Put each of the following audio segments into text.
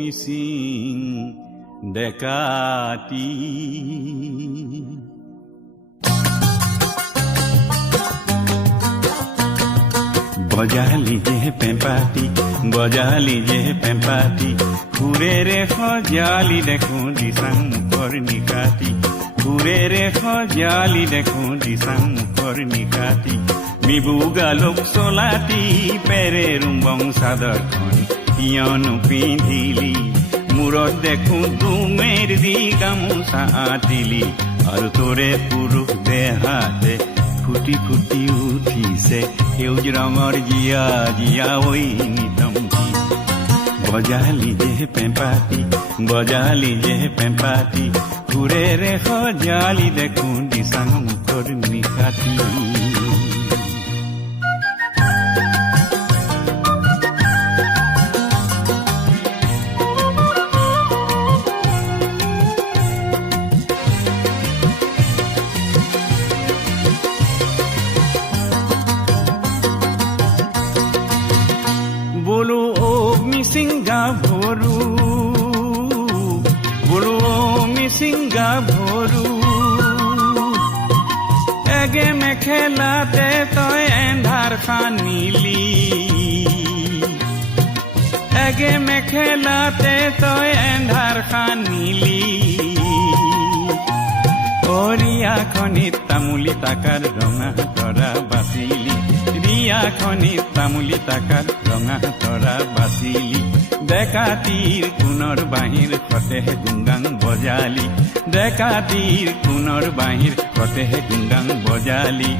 মিচিং ডেকাতি বজালি যে পেঁপাতি বজালি যে পেঁপাতি ঘুৰে ৰে সজালি দেখো দিশাং মুখৰ নিকাতি ঘুৰে ৰে সজালি দেখো দিশাং মুখৰ নিকাতি বিবু গালোক চলাতি পেৰে ৰুম্বং চাদৰখন কিয়নো পিন্ধিলি মূৰত দেখো দুমেৰ দি গামোচা আতিলি আৰু তোৰে পুৰুষ দেহাতে ফুটি ফুটি উঠিছে সেউজ ৰঙৰ জিয়া জিয়া ঐ নিতম্বী বজালি যে পেঁপাতি বজালি যে পেঁপাতি ঘুৰে ৰে সজালি দেখো দিশাং মুখৰ নিকাতি বলো ও মিচিংগা ভৰু বলো ও মিচিংগা ভৰু এগে মেখেলাতে তই এন্ধাৰ খানিলি এগে মেখেলাতে তই এন্ধাৰ খানিলি ৰিয়াখনিত তামুলী টাকাৰ ৰঙা তৰা বাচিলি ৰিয়াখনিত তামুলী টাকাৰ ৰঙা তৰা বাচিলি ডেকাতিৰ কোণৰ বাঁহীৰ সতেহে গুংগাং বজালি ডেকাতিৰ কোণৰ বাঁহীৰ সতেহে গুংগাং বজালি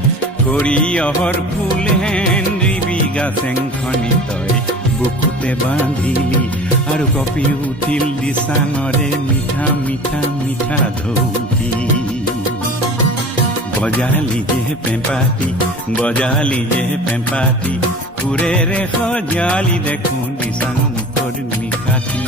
সৰিয়হৰ ফুল হেন ৰিবিগা চেংখনি তই বুকুতে বান্ধিলি আৰু কপি উঠিল দিচাঙৰে মিঠা মিঠা মিঠা ধৌতি বজালি যে পেঁপাতি বজালি যে পেঁপাতি ঘুৰে ৰে সজালি দেখো দিশাং মুখৰ নিকাতি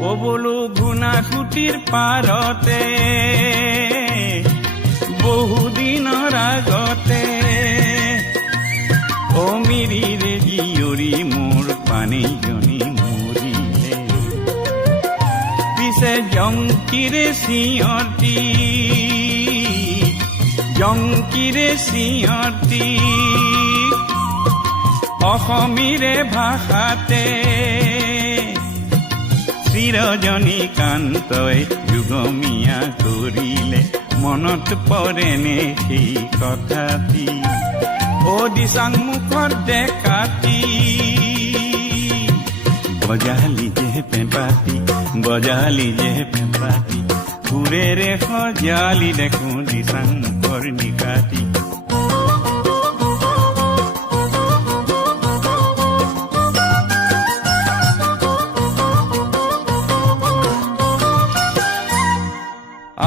ও বলো ঘুনাসুতিৰ পাৰতে বহুদিনৰ আগতে অ মিৰিৰে জীয়ৰী মোৰ পানীজনী মৰিলে পিছে জংকিৰে চিঞৰতি অসমীৰে ভাষাতে চিৰজনীকান্তই যুগমীয়া কৰিলে মনত পৰেনে সেই কথাটি ও দিশাং মুখৰ ডেকাতি বজালি যে পেঁপাতি বজালি যে পেঁপাতি ঘুৰে ৰে সজালি দেখো দিশাং মুখৰ নিকাতি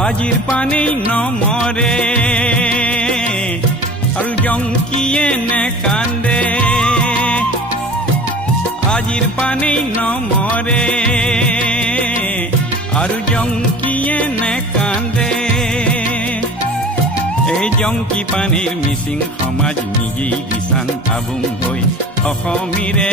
আজিৰ পানী নমৰে আৰু জংকিয়ে নেকান্দে আজিৰ পানী নমৰে আৰু জংকিয়ে নেকান্দে এই জংকি পানীৰ মিচিং সমাজ নিজেই দিচাং আবুং হৈ অসমীৰে